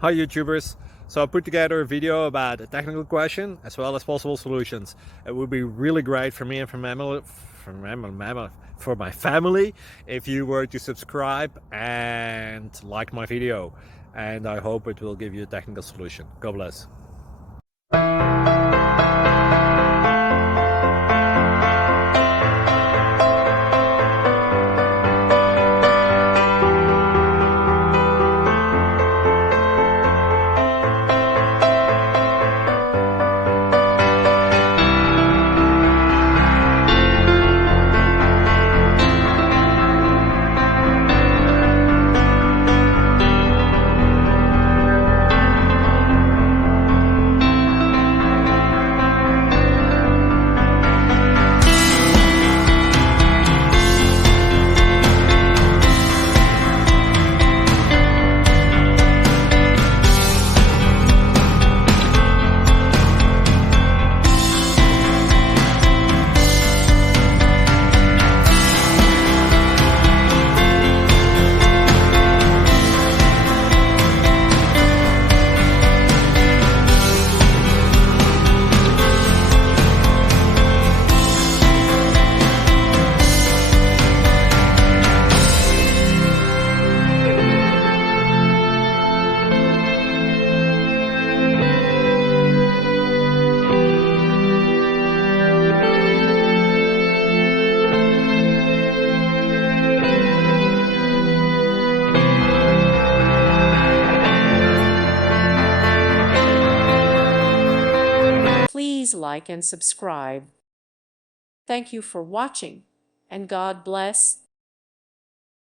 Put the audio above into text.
Hi YouTubers! So I put together a video about a technical question as well as possible solutions. It would be really great for me and for my family if you were to subscribe and like my video, and I hope it will give you a technical solution. God bless. Please like and subscribe. Thank you for watching, and God bless.